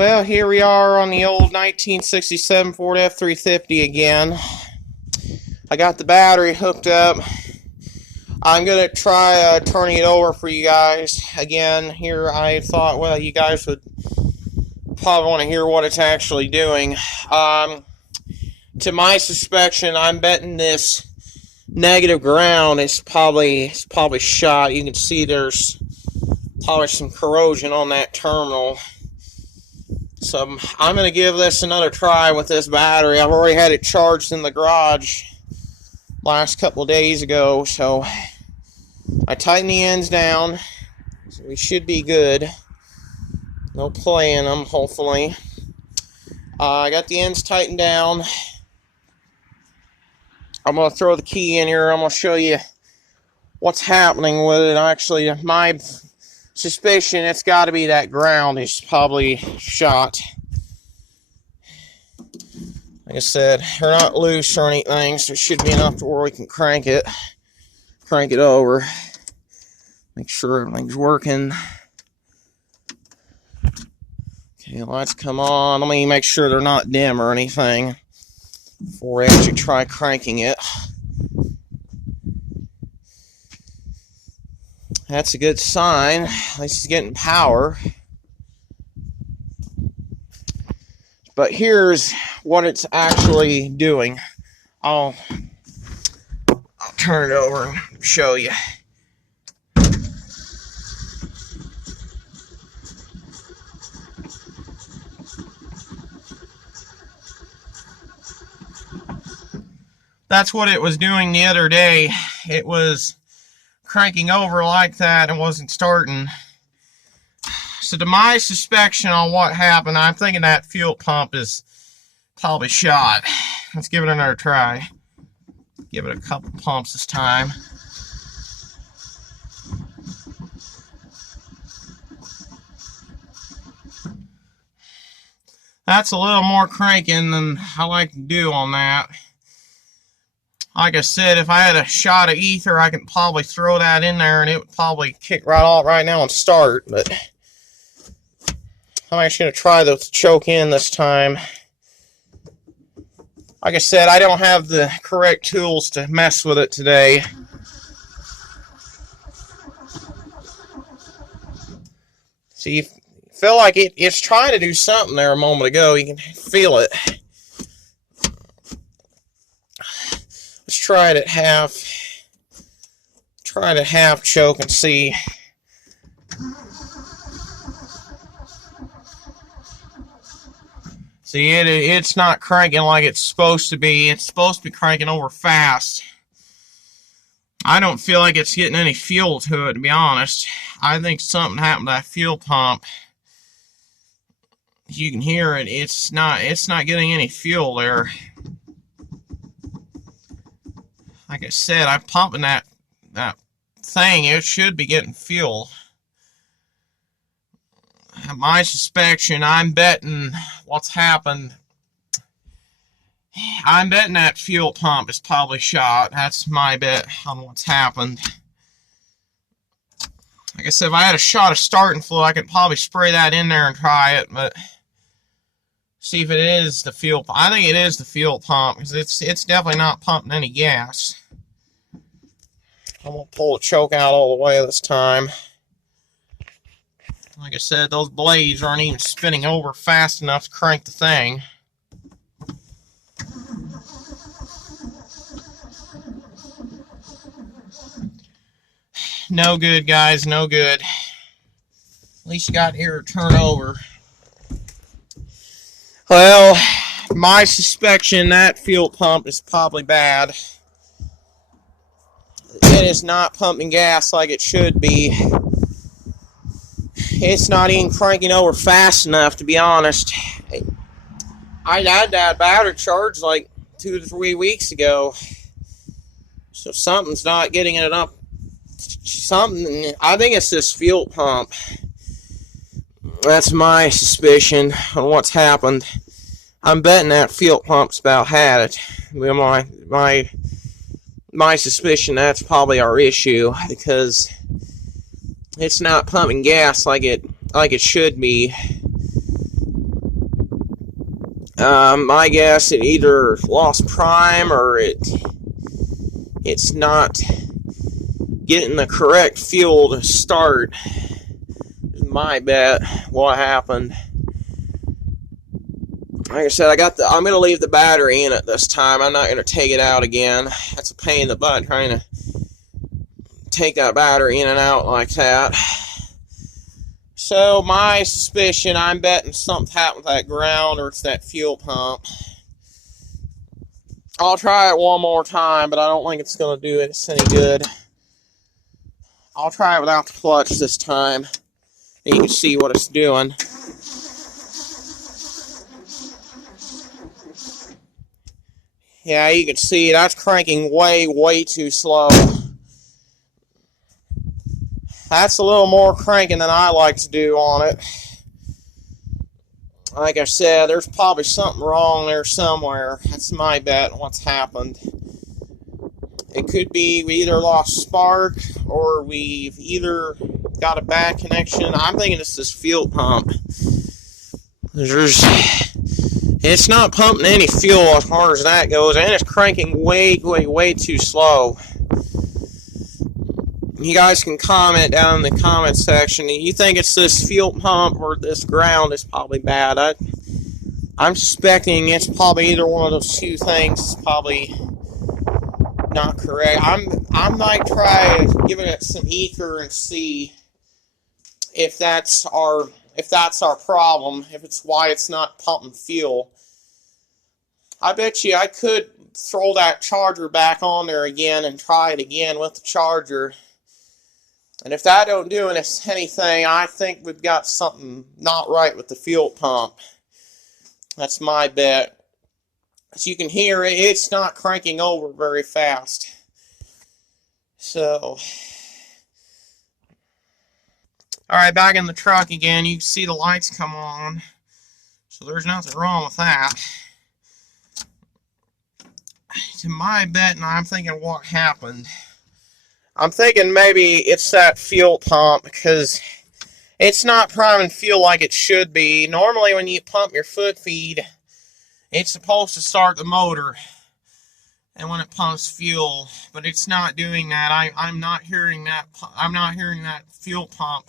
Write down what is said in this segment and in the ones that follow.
Well, here we are on the old 1967 Ford F350 again. I got the battery hooked up. I'm going to try turning it over for you guys. Again, here I thought, well, you guys would probably want to hear what it's actually doing. To my suspicion, I'm betting this negative ground is probably shot. You can see there's probably some corrosion on that terminal. So I'm going to give this another try with this battery. I've already had it charged in the garage last couple of days ago, so I tightened the ends down, so we should be good. No play in them, hopefully. I got the ends tightened down. I'm going to throw the key in here. I'm going to show you what's happening with it. Actually, my suspicion, it's got to be that ground is probably shot. Like I said, they're not loose or anything, so it should be enough to where we can crank it over. Make sure everything's working. Okay, lights come on. Let me make sure they're not dim or anything before we actually try cranking it. That's a good sign. At least it's getting power. But here's what it's actually doing. I'll turn it over and show you. That's what it was doing the other day. It was cranking over like that and wasn't starting. So to my suspicion on what happened, I'm thinking that fuel pump is probably shot. Let's give it another try. Give it a couple pumps this time. That's a little more cranking than I like to do on that. Like I said, if I had a shot of ether, I could probably throw that in there and it would probably kick right off right now and start. But I'm actually going to try the choke in this time. Like I said, I don't have the correct tools to mess with it today. See, you feel like it's trying to do something there a moment ago. You can feel it. Let's try it at half. Try it at half choke and see. See, it's not cranking like it's supposed to be. It's supposed to be cranking over fast. I don't feel like it's getting any fuel to it, to be honest. I think something happened to that fuel pump. You can hear it. It's not getting any fuel there. Like I said, I'm pumping that thing. It should be getting fuel. My suspicion, I'm betting what's happened. I'm betting that fuel pump is probably shot. That's my bet on what's happened. Like I said, if I had a shot of starting fluid, I could probably spray that in there and try it, but see if it is the fuel pump. I think it is the fuel pump, because it's definitely not pumping any gas. I'm going to pull the choke out all the way this time. Like I said, those blades aren't even spinning over fast enough to crank the thing. No good, guys, no good. At least you got here to turn over. Well, my suspicion, that fuel pump is probably bad. It is not pumping gas like it should be. It's not even cranking over fast enough, to be honest. I had that battery charged like 2 to 3 weeks ago. So something's not getting it up. Something, I think it's this fuel pump. That's my suspicion on what's happened. I'm betting that fuel pump's about had it. My suspicion, that's probably our issue, because it's not pumping gas like it should be. My guess, it either lost prime or it's not getting the correct fuel to start. Is my bet what happened. Like I said, I'm going to leave the battery in it this time. I'm not going to take it out again. That's a pain in the butt trying to take that battery in and out like that. So my suspicion, I'm betting something happened with that ground or it's that fuel pump. I'll try it one more time, but I don't think it's going to do it any good. I'll try it without the clutch this time. And you can see what it's doing. Yeah, you can see that's cranking way too slow. That's a little more cranking than I like to do on it. Like I said, there's probably something wrong there somewhere. That's my bet on what's happened. It could be we either lost spark or we've either got a bad connection. I'm thinking it's this fuel pump. It's not pumping any fuel as far as that goes, and it's cranking way too slow. You guys can comment down in the comment section. You think it's this fuel pump or this ground is probably bad. I'm suspecting it's probably either one of those two things. It's probably not correct. I might try giving it some ether and see if that's our problem, if it's why it's not pumping fuel. I bet you I could throw that charger back on there again and try it again with the charger. And if that don't do anything, I think we've got something not right with the fuel pump. That's my bet. As you can hear, it's not cranking over very fast. So, alright, back in the truck again. You can see the lights come on. So there's nothing wrong with that. To my bet, and I'm thinking what happened. I'm thinking maybe it's that fuel pump because it's not priming fuel like it should be. Normally when you pump your foot feed, it's supposed to start the motor and when it pumps fuel, but it's not doing that. I'm not hearing that. I'm not hearing that fuel pump.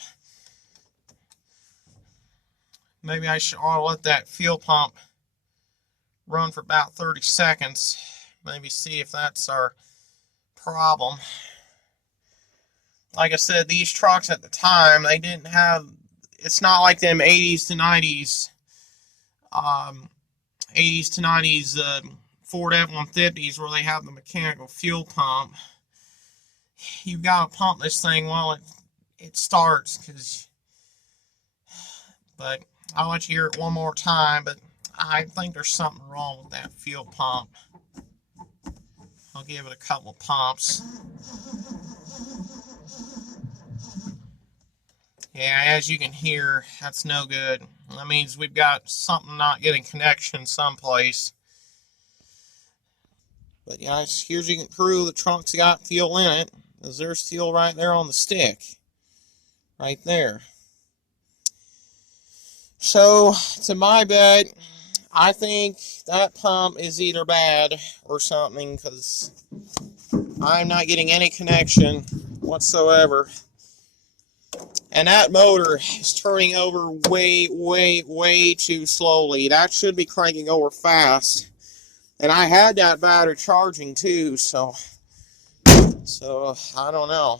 Maybe I should let that fuel pump run for about 30 seconds. Maybe see if that's our problem. Like I said, these trucks at the time, they didn't have, it's not like them 80s to 90s Ford F350s where they have the mechanical fuel pump. You've got to pump this thing while it starts, but I'll let you hear it one more time, but I think there's something wrong with that fuel pump. I'll give it a couple pumps. Yeah, as you can hear, that's no good. That means we've got something not getting connection someplace. But guys, here's you can prove the trunk's got fuel in it, because there's fuel right there on the stick. Right there. So, to my bet, I think that pump is either bad or something, because I'm not getting any connection whatsoever. And that motor is turning over way too slowly. That should be cranking over fast. And I had that battery charging too, so I don't know.